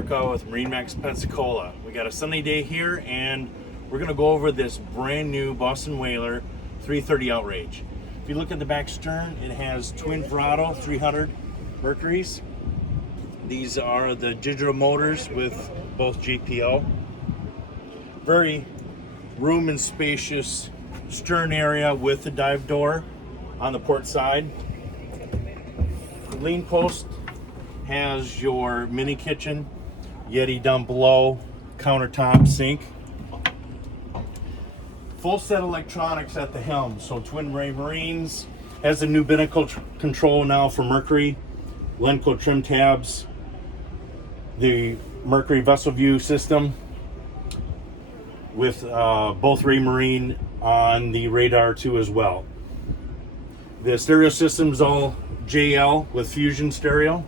America with MarineMax Pensacola. We got a sunny day here and we're going to go over this brand new Boston Whaler 330 Outrage. If you look at the back stern, it has twin throttle 300 Mercuries. These are the digital motors with both GPO. Very room and spacious stern area with the dive door on the port side. The lean post has your mini kitchen, Yeti down below, countertop, sink. Full set electronics at the helm, so twin ray marines. Has a new binnacle control now for Mercury, Lenco trim tabs, the Mercury vessel view system with both Ray Marine on the radar too as well. The stereo system's all JL with Fusion stereo.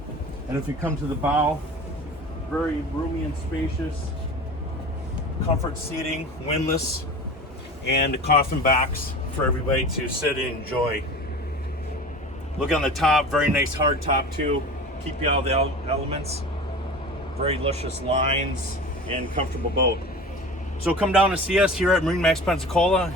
And if you come to the bow, very roomy and spacious, comfort seating, windlass, and coffin backs for everybody to sit and enjoy. Look on the top, very nice hard top too, keep you out of the elements. Very luscious lines and comfortable boat. So come down and see us here at MarineMax Pensacola.